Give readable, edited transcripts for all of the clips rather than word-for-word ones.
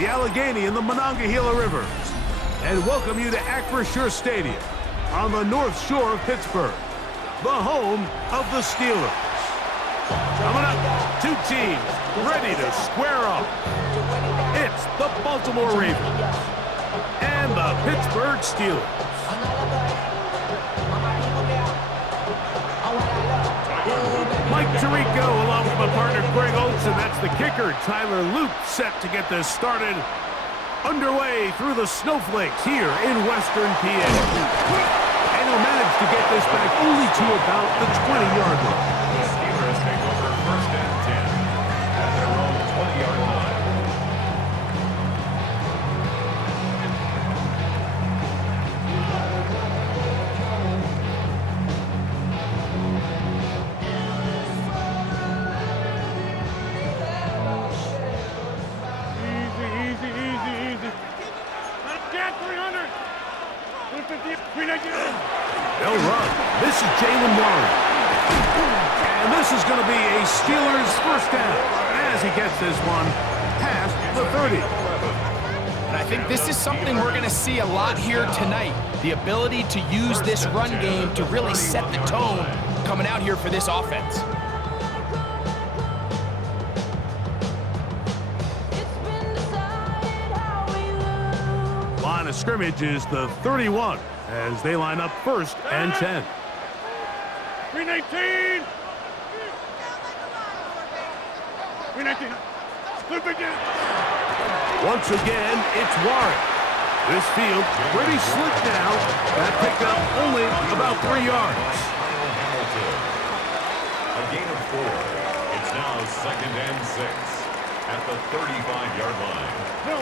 the Allegheny and the Monongahela Rivers, and welcome you to Acrisure Stadium on the North Shore of Pittsburgh, the home of the Steelers. Coming up, two teams ready to square off. It's the Baltimore Ravens and the Pittsburgh Steelers. Mike Tirico along with my partner Greg Olson. That's the kicker. Tyler Luke set to get this started. Underway through the snowflakes here in Western PA. And he'll manage to get this back only to about the 20-yard line. The Steelers take over first and 10 at their own 20-yard line. They'll run. This is Jalen Warren. And this is going to be a Steelers first down as he gets this one past the 30. And I think this is something we're going to see a lot here tonight. The ability to use this run game to really set the tone coming out here for this offense. Line of scrimmage is the 31 as they line up first and 10. 319. 319. Once again, it's Warren. This field pretty slick now. That pickup only about 3 yards. A gain of 4. It's now second and 6 at the 35-yard line. Go.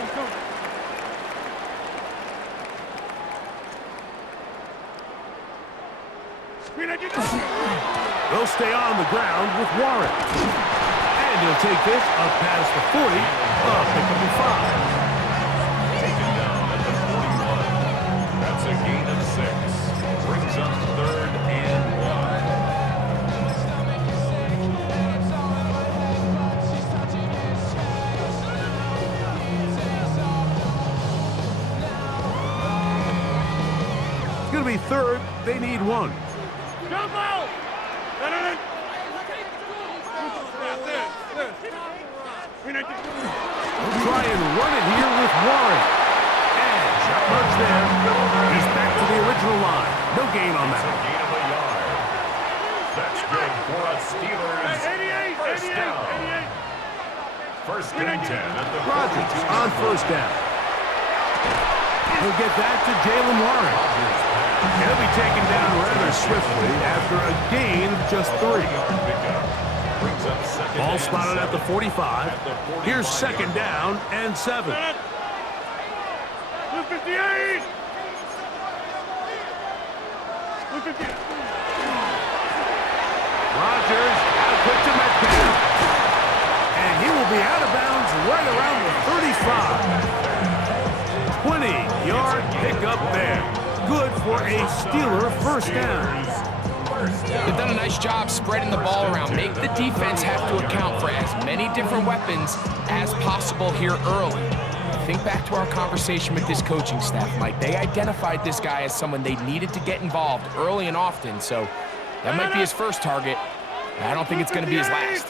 They'll stay on the ground with Warren. And he'll take this up past the 40, pickup of 5. Taken down at the 41. That's a gain of 6. Brings up third and 1. It's going to be third. They need 1. Jump out! We'll try and run it here with Warren. And not much there. He's back to the original line. No gain on that. a gain of a yard. That's good for a Steelers first down. First and 10 at the Rodgers on first down. He'll get that to Jalen Warren. He'll be taken down rather swiftly after a gain of just 3. Ball spotted at the 45. Here's second down and 7. 258. 258. Rodgers out quick to Metcalf. And he will be out of bounds right around the 35. 20-yard pickup there. Good for a Steeler first down. They've done a nice job spreading the ball around. Make the defense have to account for as many different weapons as possible here early. Think back to our conversation with this coaching staff, Mike. They identified this guy as someone they needed to get involved early and often, so that might be his first target. I don't think it's going to be his last.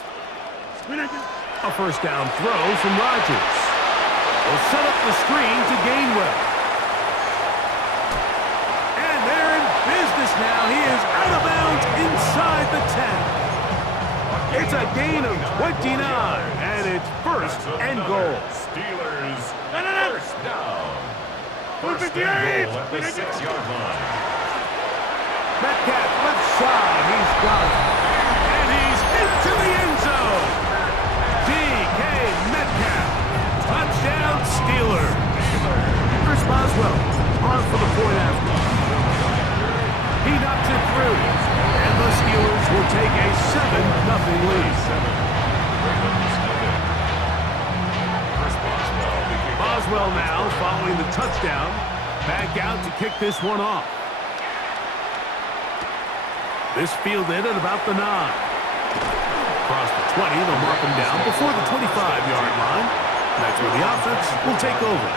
A first down throw from Rodgers. Will set up the screen to Gainwell. And they're in business now. He is out of bounds inside the 10. It's a gain of 29, and it's first and goal. Steelers first down. First and goal at the 6-yard line. Metcalf left side. He's got it. And he's into the end zone. DK Metcalf. Touchdown Steelers. Chris Boswell on for the point after. He knocks it through. And the Steelers will take a 7-0 lead. Boswell now following the touchdown. Back out to kick this one off. This fielded at about the 9. Across the 20, they'll mark him down before the 25-yard line. That's where the offense will take over.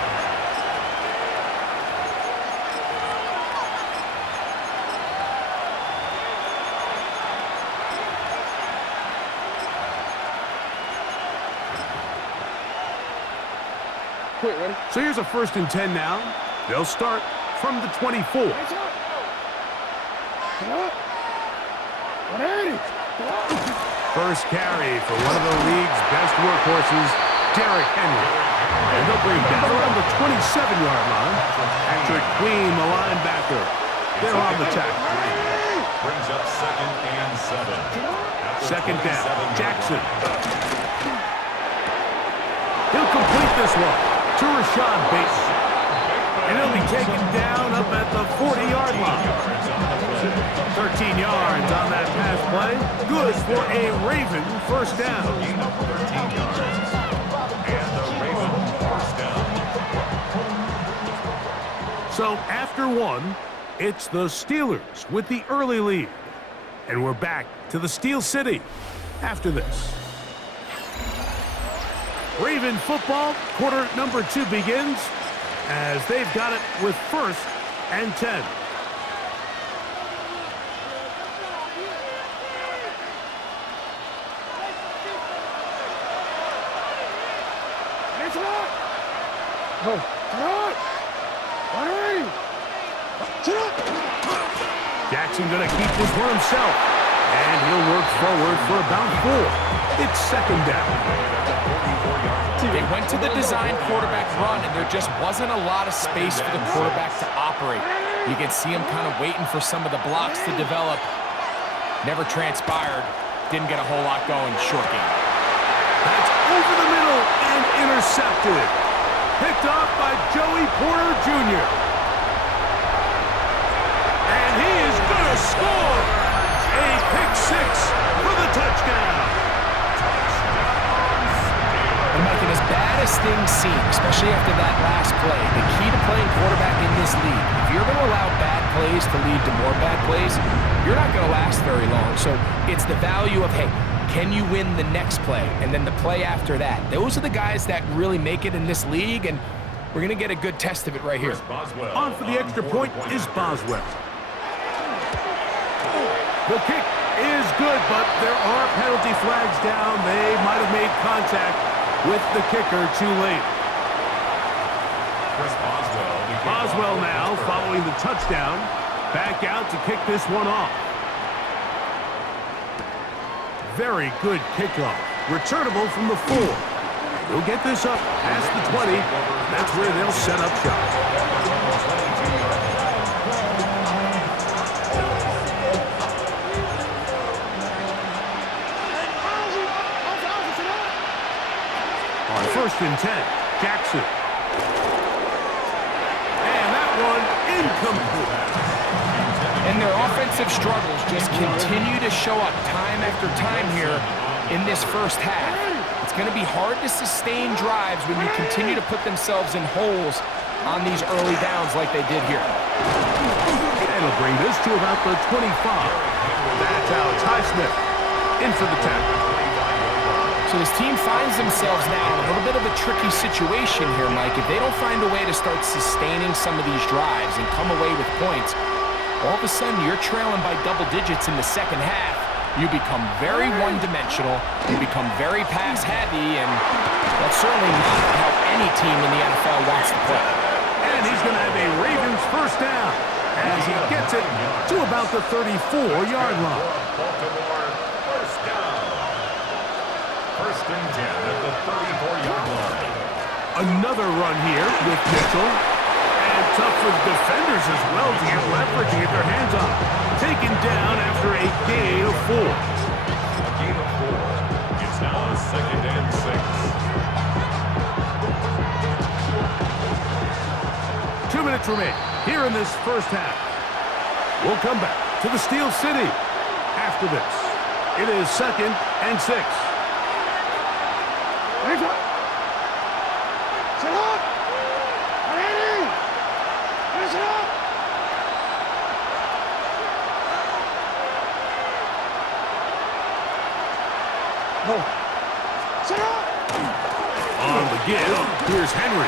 Ready? So here's a 1st and 10 now. They'll start from the 24. First carry for one of the league's best workhorses, Derrick Henry. And they'll bring him down around the 27-yard line. Patrick Queen, the linebacker. They're on the tackle. Brings up 2nd and 7. Second down, Jackson. He'll complete this one to Rashad Bateman. And he'll be taken down up at the 40-yard line. 13 yards on that pass play. Good for a Raven first down. 13 yards. And the Raven first down. So after one, it's the Steelers with the early lead. And we're back to the Steel City after this. Raven football, quarter number 2 begins as they've got it with 1st and 10. Jackson going to keep this one himself. And he'll work forward for about 4. It's 2nd down. They went to the design quarterback run, and there just wasn't a lot of space for the quarterback to operate. You can see him kind of waiting for some of the blocks to develop. Never transpired. Didn't get a whole lot going. Short game. That's over the middle and intercepted. Picked off by Joey Porter Jr. And he is going to score a pick 6 for the touchdown. And making as bad as things seem, especially after that last play, the key to playing quarterback in this league, if you're going to allow bad plays to lead to more bad plays, you're not going to last very long. So it's the value of, hey, can you win the next play and then the play after that? Those are the guys that really make it in this league, and we're going to get a good test of it right here. On for the extra point is Boswell. The kick is good, but there are penalty flags down. They might have made contact with the kicker too late. Boswell now, following the touchdown, back out to kick this one off. Very good kickoff. Returnable from the 4. They'll get this up past the 20. That's where they'll set up shop. On 1st and 10, Jackson. And that one incomplete. And their offensive struggles just continue to show up time after time here in this first half. It's going to be hard to sustain drives when you continue to put themselves in holes on these early downs like they did here. And it'll bring this to about the 25. That's Alex Highsmith in for the tackle. So this team finds themselves now in a little bit of a tricky situation here, Mike. If they don't find a way to start sustaining some of these drives and come away with points, all of a sudden you're trailing by double digits in the second half. You become very one-dimensional, you become very pass-heavy, and that's certainly not how any team in the NFL wants to play. And he's going to have a Ravens first down as he gets it to about the 34-yard line. First and 10 at the 34-yard line. Another run here with Mitchell. And tough for the defenders as well to get leverage and get their hands on. Taken down after a gain of 4. A gain of 4. It's now 2nd and 6. 2 minutes remain here in this first half. We'll come back to the Steel City after this. It is 2nd and 6. On the give, Henry.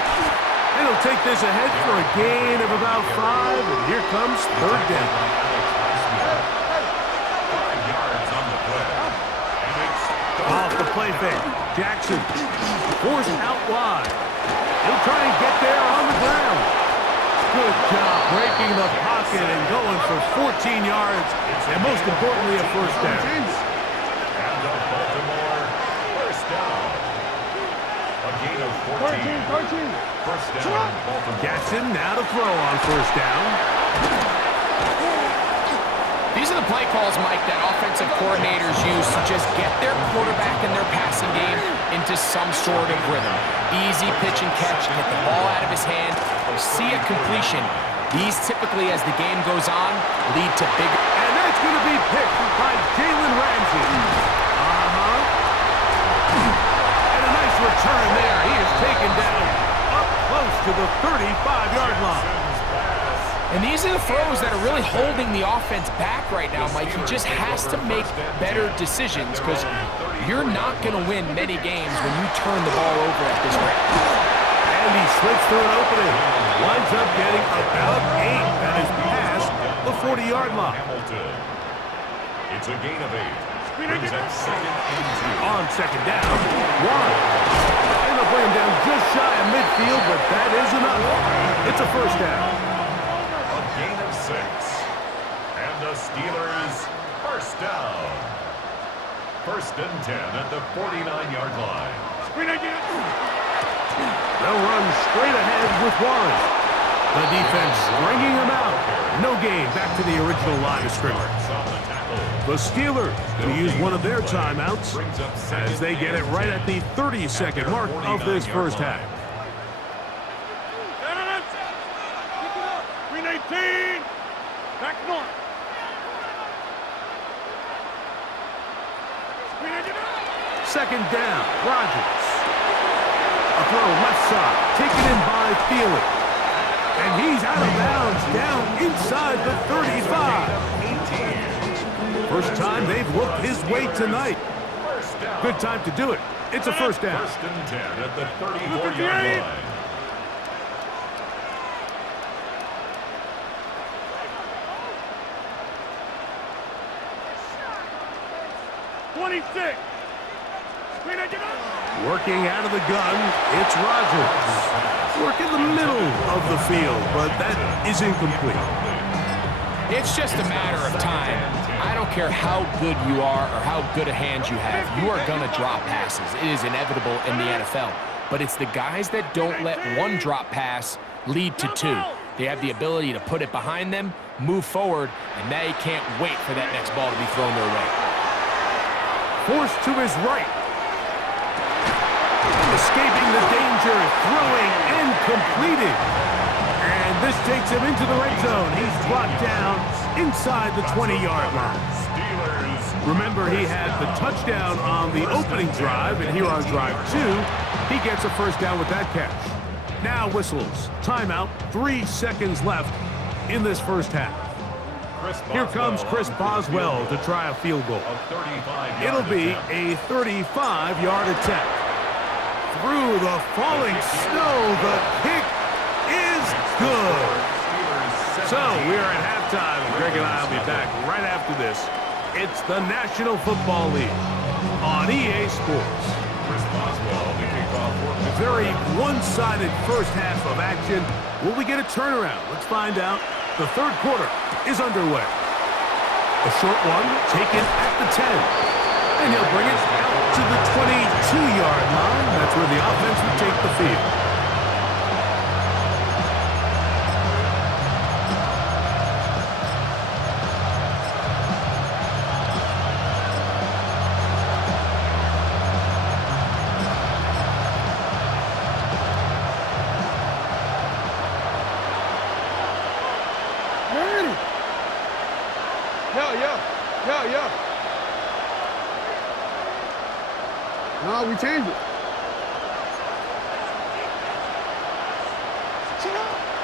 And he'll take this ahead for a gain of about 5, and here comes third down. 5 yards on the play. And it's Off the play fake. Jackson forced out wide. He'll try and get there on the ground. Good job breaking the pocket and going for 14 yards, and most importantly, a first down. and the Baltimore first down. A gain of 14. First down, Baltimore. Jackson now to throw on first down. These are the play calls, Mike, that offensive coordinators use to just get their quarterback and their passing game into some sort of rhythm. Easy pitch and catch, get the ball out of his hand, see a completion. These typically, as the game goes on, lead to big... And that's going to be picked by Jalen Ramsey. And a nice return there. He is taken down up close to the 35-yard line. And these are the throws that are really holding the offense back right now, Mike. He just has to make better decisions because you're not going to win many games when you turn the ball over at this rate. And he slips through an opening. Winds up getting about 8. That is past the 40-yard line. It's a gain of 8. Brings up second and 2. On second down, 1. And they'll bring him down just shy of midfield, but that is enough. It's a first down. Gain of 6. And the Steelers first down. First and 10 at the 49-yard line. They'll run straight ahead with Warren. The defense stringing him out. No gain. Back to the original line of scrimmage. The Steelers going to use one of their timeouts as they get it right at the 30-second mark of this first half. 18. Back north. Second down, Rodgers. A throw left side, taken in by Thielen. And he's out of bounds, down inside the 35. First time they've looked his way tonight. Good time to do it. It's a first down. First and 10 at the 34-yard line. 26. Working out of the gun, it's Rodgers. Work in the middle of the field, but that is incomplete. It's just a matter of time. I don't care how good you are or how good a hand you have. You are going to drop passes. It is inevitable in the NFL. But it's the guys that don't let one drop pass lead to 2. They have the ability to put it behind them, move forward, and they can't wait for that next ball to be thrown their way. Forced to his right. Escaping the danger, throwing and completing. And this takes him into the red zone. He's brought down inside the 20-yard line. Remember, he had the touchdown on the opening drive, and here on drive 2, he gets a first down with that catch. Now whistles. Timeout. 3 seconds left in this first half. Here comes Chris Boswell to try a field goal. It'll be a 35-yard attempt. Through the falling snow, the kick is good. So we are at halftime. Greg and I will be back right after this. It's the National Football League on EA Sports. Very one-sided first half of action. Will we get a turnaround? Let's find out. The third quarter is underway. A short one taken at the 10. And he'll bring it out to the 22-yard line. That's where the offense will take the field. Yeah. No, we changed it.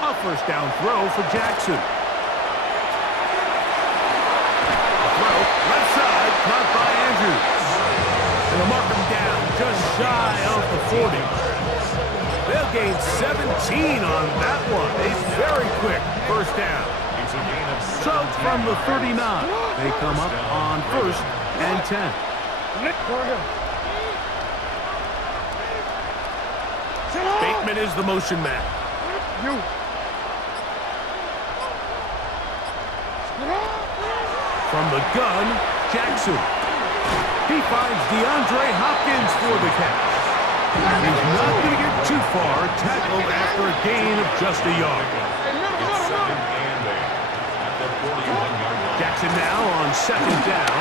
A first down throw for Jackson. A throw left side, caught by Andrews. And they'll mark him down just shy of the 40. They'll gain 17 on that one. A very quick first down. It's a gain of So 17. from the 39, they come up on 1st and 10. Bateman is the motion man. From the gun, Jackson. He finds DeAndre Hopkins for the catch. He's not going to get too far, tackled after a gain of just a yard. It's 2nd and 8 at the 41-yard line. Jackson now on 2nd down.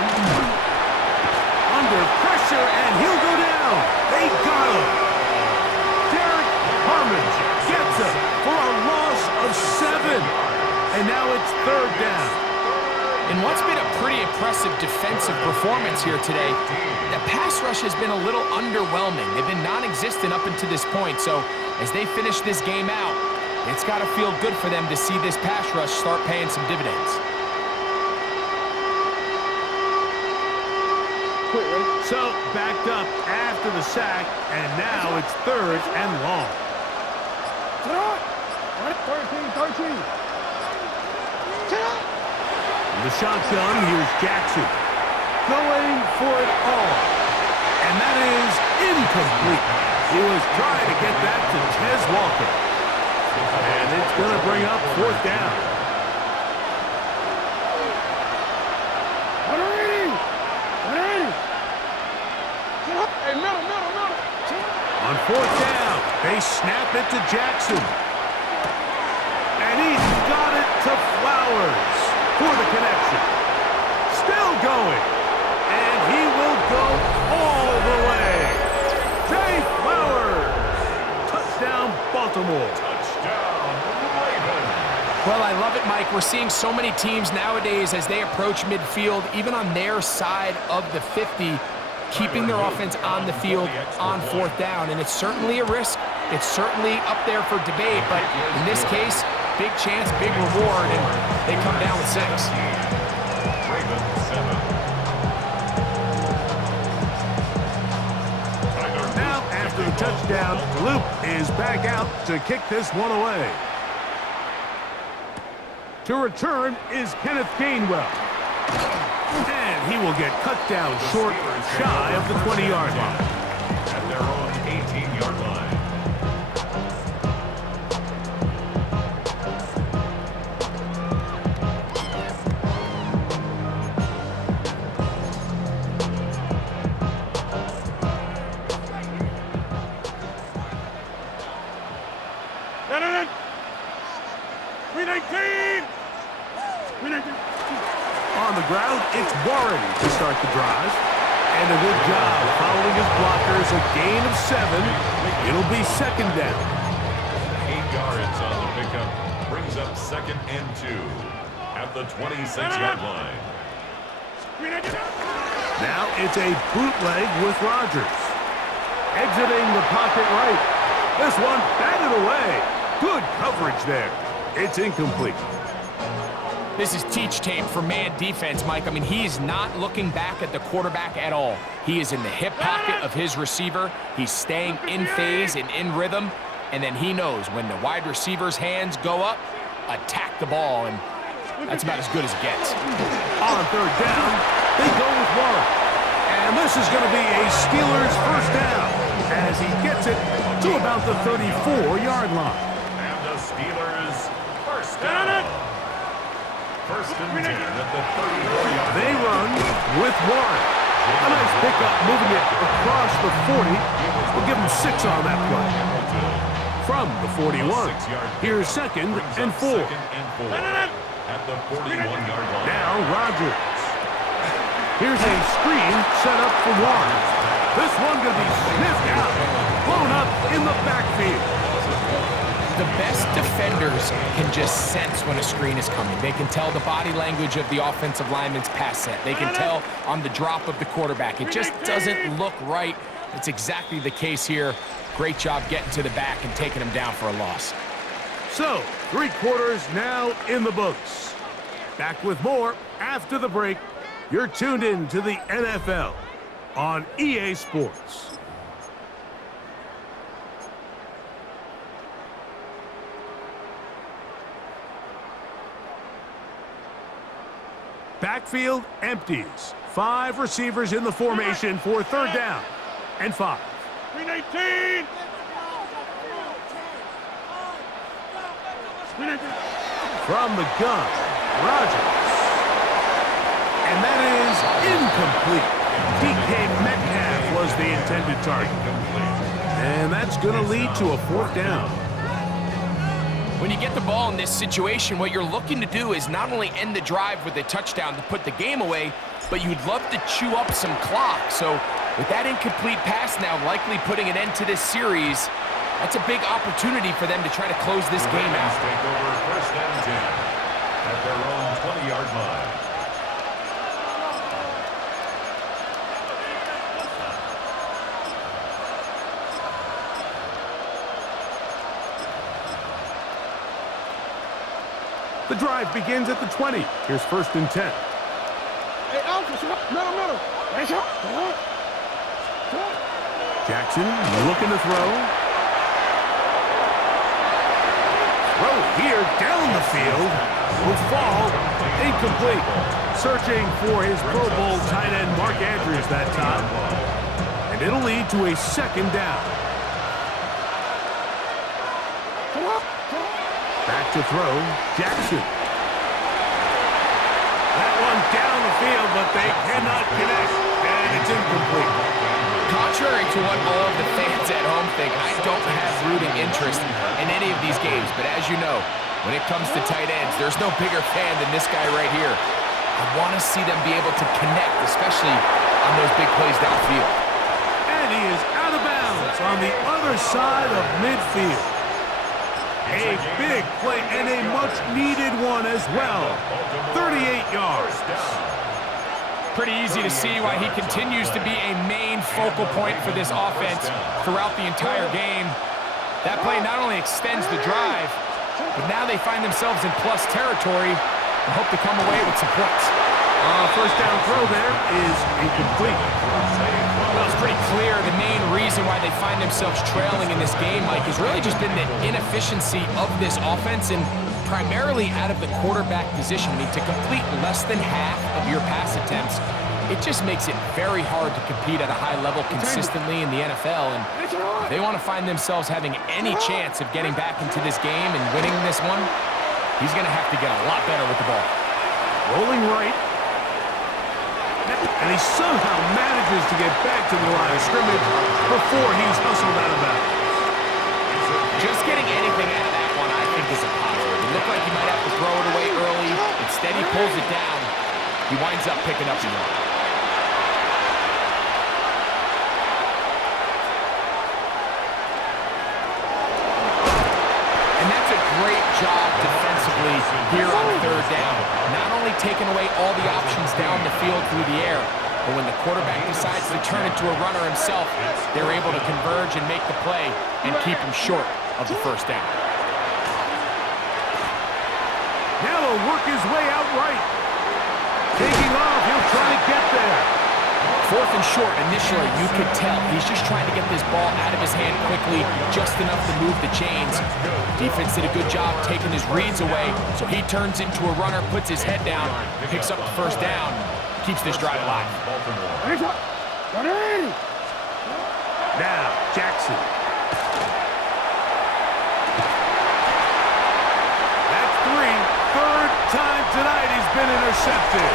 Under pressure, and he'll go down. They got him. Derek Harmon gets him for a loss of 7. And now it's 3rd down. In what's been a pretty impressive defensive performance here today, the pass rush has been a little underwhelming. They've been non-existent up until this point, so as they finish this game out, it's got to feel good for them to see this pass rush start paying some dividends. So backed up after the sack, and now it's 3rd and long. 13. The shotgun, here's Jackson. Going for it all. And that is incomplete. He was trying to get that to Tez Walker. And it's going to bring up 4th down. On 4th down, they snap it to Jackson. And he's got it to Flowers for the connection. Still going. And he will go all the way. Zay Flowers. Touchdown, Baltimore. Touchdown, Ravens. Well, I love it, Mike. We're seeing so many teams nowadays as they approach midfield, even on their side of the 50, keeping their offense on the field on 4th down. And it's certainly a risk. It's certainly up there for debate. But in this case, big chance, big reward, and they come down with 6. Ravens 7. Now, after the touchdown, Loop is back out to kick this one away. To return is Kenneth Gainwell. And he will get cut down short, shy of the 20-yard line. At their own 18-yard line. On the ground, it's Warren to start the drive. And a good job following his blockers, a gain of 7. It'll be 2nd down. 8 yards on the pickup. Brings up 2nd and 2 at the 26-yard line. Now it's a bootleg with Rodgers. Exiting the pocket right. This one batted away. Good coverage there. It's incomplete. This is teach tape for man defense, Mike. I mean, he is not looking back at the quarterback at all. He is in the hip pocket of his receiver. He's staying in phase and in rhythm. And then he knows when the wide receiver's hands go up, attack the ball. And that's about as good as it gets. On 3rd down, they go with Warren. And this is going to be a Steelers first down as he gets it to about the 34-yard line. And the Steelers first down. 1st and 10 at the 34-yard line. They run with Warren. A nice pickup moving it across the 40. We'll give him 6 on that play. From the 41, here's 2nd and 4. 2nd and 4 at the 41-yard line. Now Rodgers. Here's a screen set up for Warren. This one going to be sniffed out. Blown up in the backfield. The best defenders can just sense when a screen is coming. They can tell the body language of the offensive lineman's pass set. They can tell on the drop of the quarterback. It just doesn't look right. It's exactly the case here. Great job getting to the back and taking him down for a loss. So, 3 quarters now in the books. Back with more after the break. You're tuned in to the NFL on EA Sports. backfield empties. 5 receivers in the formation for 3rd down and 5. 319. From the gun, Rodgers. And that is incomplete. DK Metcalf was the intended target. And that's going to lead to a 4th down. When you get the ball in this situation, what you're looking to do is not only end the drive with a touchdown to put the game away, but you'd love to chew up some clock. So with that incomplete pass now likely putting an end to this series, that's a big opportunity for them to try to close this game out. Take over 1st and 10 at their own 20-yard line. The drive begins at the 20. Here's 1st and 10. Hey, Alpha, middle. Jackson looking to throw. Throw here down the field. Will fall incomplete. Searching for his Pro Bowl tight end Mark Andrews that time. And it'll lead to a 2nd down. Back to throw, Jackson. That one down the field, but they cannot connect, and it's incomplete. Contrary to what all of the fans at home think, I don't have rooting interest in any of these games. But as you know, when it comes to tight ends, there's no bigger fan than this guy right here. I want to see them be able to connect, especially on those big plays downfield. And he is out of bounds on the other side of midfield. A big play and a much-needed one as well. 38 yards. Pretty easy to see why he continues to be a main focal point for this offense throughout the entire game. That play not only extends the drive, but now they find themselves in plus territory and hope to come away with some points. 1st down throw there is incomplete. Well, it's pretty clear the main reason why they find themselves trailing in this game, Mike, has really just been the inefficiency of this offense and primarily out of the quarterback position. I mean, to complete less than half of your pass attempts, it just makes it very hard to compete at a high level consistently in the NFL. And if they want to find themselves having any chance of getting back into this game and winning this one, he's going to have to get a lot better with the ball. Rolling right. And he somehow manages to get back to the line of scrimmage before he's hustled out of bounds. Just getting anything out of that one, I think, is a positive. It looked like he might have to throw it away early. Instead, he pulls it down. He winds up picking up the yard. And that's a great job defensively here on 3rd down. Not only taking away all the options down the field through the air, but when the quarterback decides to turn into a runner himself, they're able to converge and make the play and keep him short of the 1st down. Now he'll work his way out right. Taking off, he'll try to get there. 4th and short initially, you could tell he's just trying to get this ball out of his hand quickly, just enough to move the chains. Defense did a good job taking his reads away, so he turns into a runner, puts his head down, picks up the 1st down, keeps this drive alive. Now, Jackson. That's 3. 3rd time tonight he's been intercepted.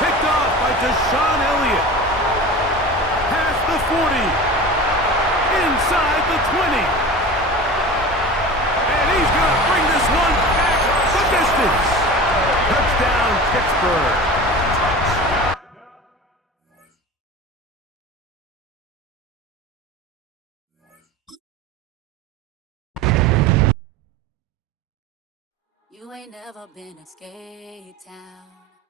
Picked off by Deshaun Elliott. Past the 40. Inside the 20. And he's going to bring this one back the distance. Touchdown, Pittsburgh. You ain't never been a skate town.